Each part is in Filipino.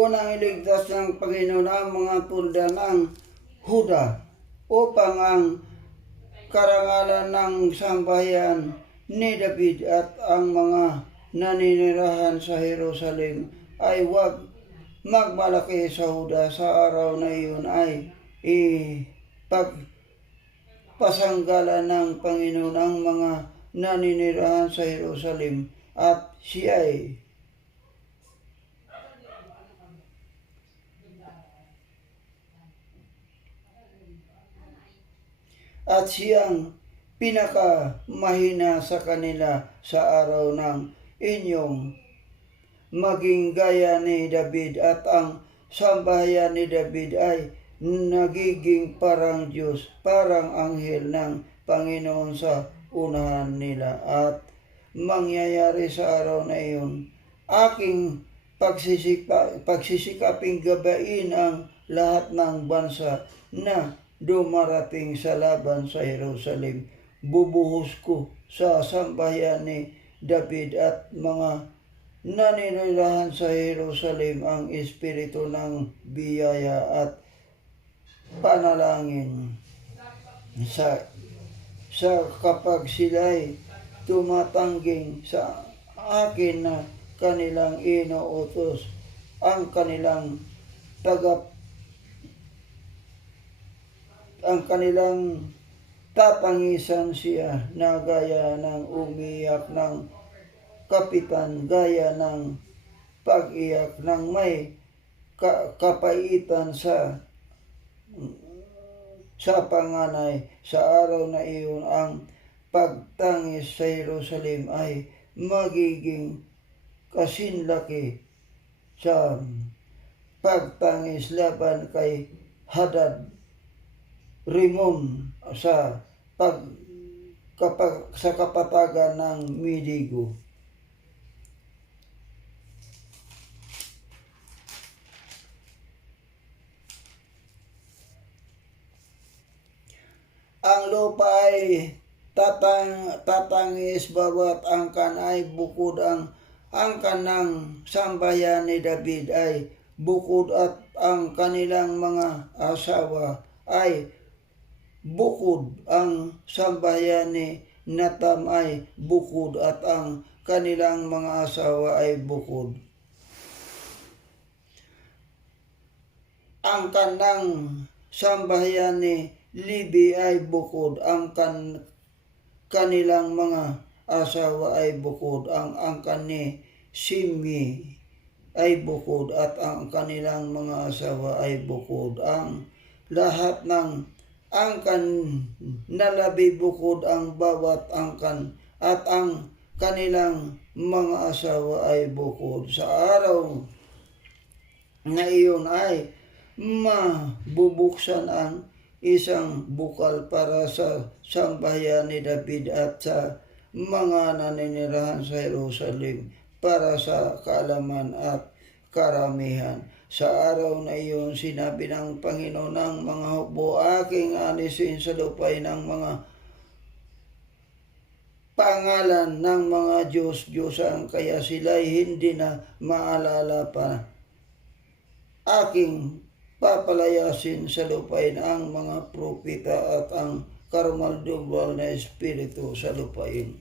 unang iligtas ng Panginoon ang mga tulda ng Huda upang ang karangalan ng sambahayan ni David at ang mga naninirahan sa Jerusalem ay huwag magmalaki sa Huda. Sa araw na iyon ay ipagpasanggalan ng Panginoon ang mga naninirahan sa Jerusalem at siyang pinakamahina sa kanila sa araw ng inyong maging gaya ni David, at ang sambahayan ni David ay nagiging parang Diyos, parang anghel ng Panginoon sa unahan nila. At mangyayari sa araw na iyon, aking pagsisikaping gabain ang lahat ng bansa na dumarating sa laban sa Jerusalem. Bubuhos ko sa sambahayan ni David at mga naninirahan sa Jerusalem ang espiritu ng biyaya at panalangin sa kapag sila'y tumatangging sa akin na kanilang inuutos, ang kanilang tatangisan siya na gaya ng umiyak ng kapitan, gaya ng pag-iyak ng may kapaitan sa panganay. Sa araw na iyon, ang pagtangis sa Jerusalem ay magiging kasinlaki sa pagtangis laban kay Hadad Rimon sa kapatagan ng Medigo. Ang lupa ay tatangis, bawat angkan ay bukod, ang angkan ng sambahayan ni David ay bukod, at ang kanilang mga asawa ay bukod. Ang sambahayan ni Natam ay bukod, at ang kanilang mga asawa ay bukod. Ang kanang sambahayan ni Levi ay bukod, ang kanilang mga asawa ay bukod. Ang angkan ni Shimi ay bukod, at ang kanilang mga asawa ay bukod. Ang lahat ng angkan na labi bukod ang bawat angkan, at ang kanilang mga asawa ay bukod. Sa araw na iyon ay mabubuksan ang isang bukal para sa sambahayan ni David at sa mga naninirahan sa Jerusalem para sa kaalaman at karamihan. Sa araw na iyon, sinabi ng Panginoon ng mga hukbo, aking alisin sa lupay ng mga pangalan ng mga Diyos-Diyosan, kaya sila'y hindi na maalala pa. Aking papalayasin sa lupain ang mga propeta at ang karumal-dumal na espiritu sa lupain.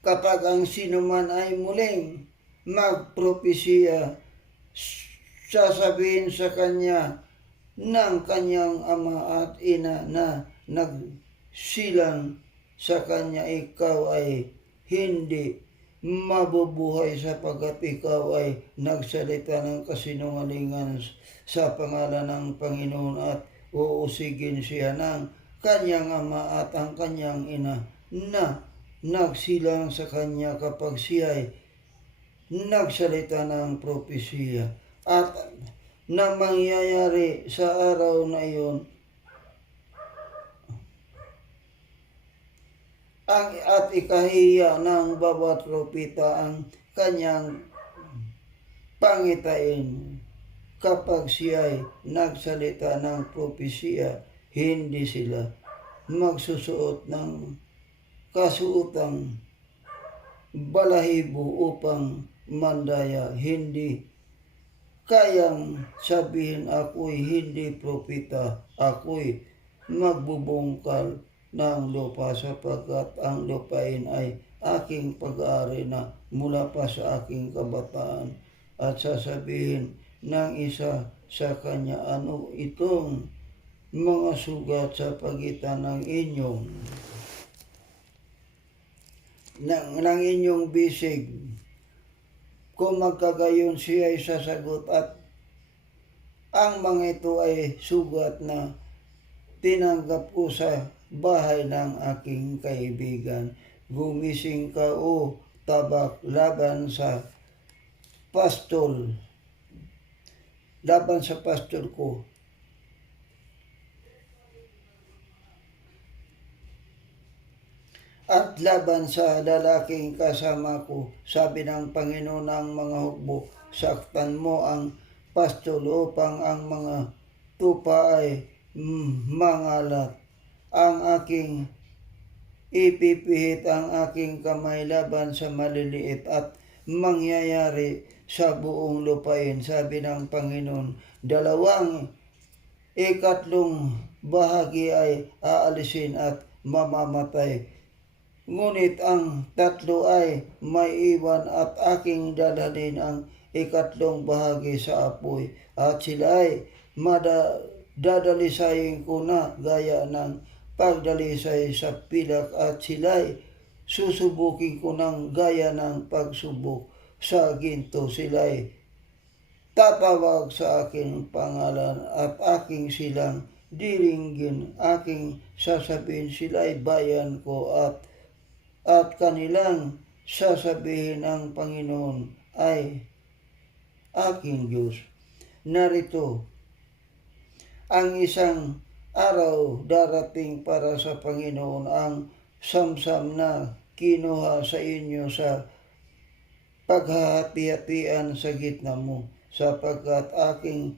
Kapag ang sinuman ay muling magpropesiya, sasabihin sa kanya ng kanyang ama at ina na nagsilang sa kanya, ikaw ay hindi mabubuhay sapagkat ikaw ay nagsalita ng kasinungalingan sa pangalan ng Panginoon, at uusigin siya ng kanyang ama at ang kanyang ina na nagsilang sa kanya kapag siya ay nagsalita ng propesiya. At na mangyayari sa araw na iyon, at ikahiya ng bawat propeta ang kanyang pangitain kapag siya ay nagsalita ng propesiya. Hindi sila magsusuot ng kasuotang balahibo upang mandaya, hindi kayang sabihin ako'y hindi propeta, ako'y magbubungkal ng lupa sapagkat ang lupain ay aking pag-aari na mula pa sa aking kabataan. At sasabihin ng isa sa kanya, ano itong mga sugat sa pagitan ng inyong bisig? Kung magkagayon, siya ay sasagot, at ang mga ito ay sugat na tinanggap ko sa bahay ng aking kaibigan. Gumising ka o tabak laban sa pastol ko. At laban sa lalaking kasama ko, sabi ng Panginoon ng mga hukbo, saktan mo ang pastol upang ang mga tupa ay mangalat. Ang aking ipipihit ang aking kamay laban sa maliliit at mangyayari sa buong lupain, sabi ng Panginoon. 2/3 bahagi ay aalisin at mamamatay. Ngunit ang 3 ay maiiwan at aking dadalhin ang 3 bahagi sa apoy. At sila ay dadalisayin ko na gaya ng pagdalisay sa pilak, at sila'y susubukin ko ng gaya ng pagsubok sa ginto. Sila'y tatawag sa aking pangalan at aking silang diringgin. Aking sasabihin, sila'y bayan ko, at kanilang sasabihin, ang Panginoon ay aking Diyos. Narito ang isang araw darating para sa Panginoon, ang samsam na kinuha sa inyo sa paghahati-hatian sa gitna mo, sapagkat aking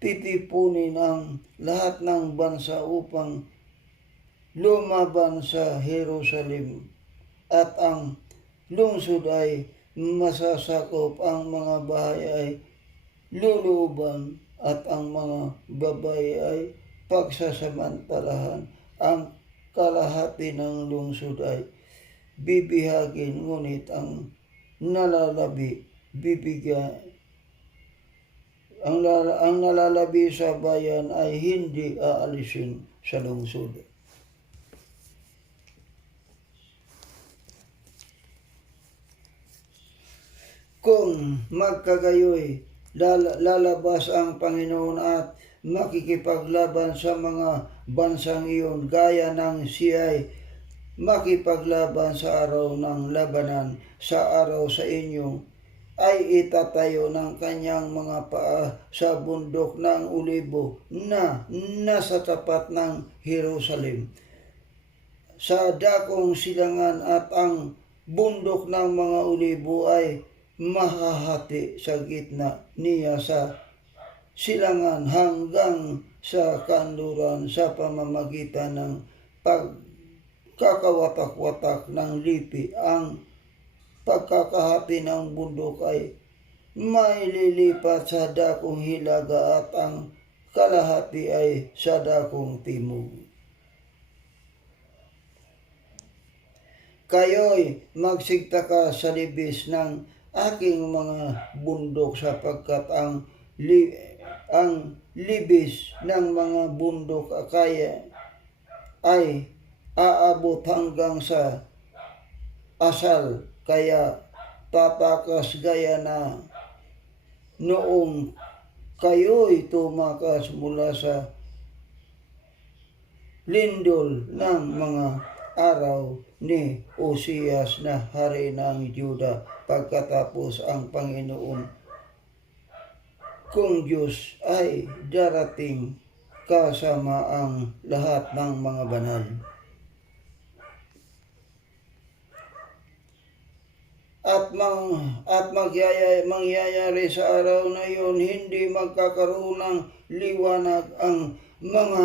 titipunin ang lahat ng bansa upang lumaban sa Jerusalem, at ang lungsod ay masasakop, ang mga bahay ay luluban, at ang mga babae ay pagsasamantalahan. Ang kalahati ng lungsod ay bibihagin, ngunit ang nalalabi ang nalalabi sa bayan ay hindi aalisin sa lungsod. Kung magkagayoy, lalabas ang Panginoon at makikipaglaban sa mga bansang iyon, gaya ng siya'y makipaglaban sa araw ng labanan. Sa araw sa inyo ay itatayo ng kanyang mga paa sa bundok ng Olibo na nasa tapat ng Jerusalem, sa dakong silangan, at ang bundok ng mga Olibo ay mahahati sa gitna niya sa silangan hanggang sa kanluran, sa pamamagitan ng pagkakawatak-watak ng lipi. Ang pagkakahati ng bundok ay maililipat sa dakong hilaga, at ang kalahati ay sa dakong timog. Kayo'y magsigtaka sa libis ng aking mga bundok, sapagkat ang libis ng mga bundok ay aabot hanggang sa asal, kaya tatakas gaya na noong kayo'y tumakas mula sa lindol ng mga araw ni Osias na hari ng Juda, pagkatapos ang Panginoon kung Diyos ay darating kasama ang lahat ng mga banal. At mangyayari sa araw na iyon, hindi magkakaroon ng liwanag ang mga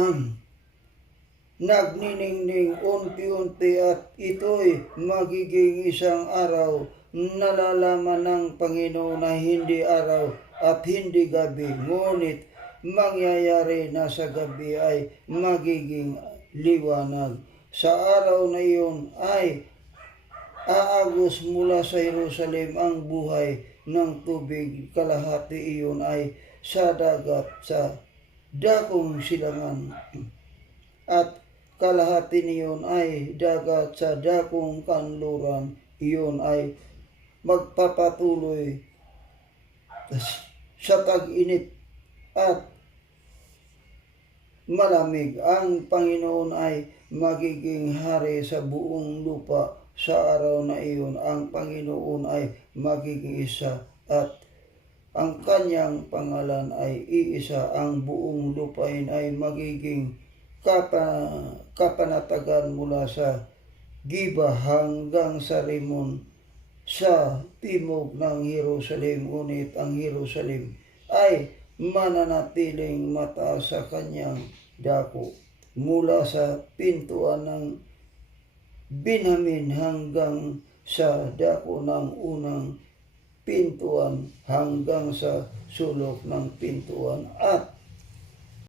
nagniningning unti-unti, at ito'y magiging isang araw nalalaman ng Panginoon na hindi araw at hindi gabi, ngunit mangyayari na sa gabi ay magiging liwanag. Sa araw na iyon ay aagos mula sa Jerusalem ang buhay ng tubig. Kalahati iyon ay sa dagat, sa dakong silangan. At kalahati niyon ay dagat sa dakong kanluran. Iyon ay magpapatuloy sa tag-init at malamig. Ang Panginoon ay magiging hari sa buong lupa sa araw na iyon. Ang Panginoon ay magiging isa at ang kanyang pangalan ay iisa. Ang buong lupain ay magiging kapanatagan mula sa Giba hanggang sa Rimon sa timog ng Jerusalem. Ngunit ang Jerusalem ay mananatiling mataas sa kanyang dako mula sa pintuan ng Benjamin hanggang sa dako ng unang pintuan hanggang sa sulok ng pintuan, at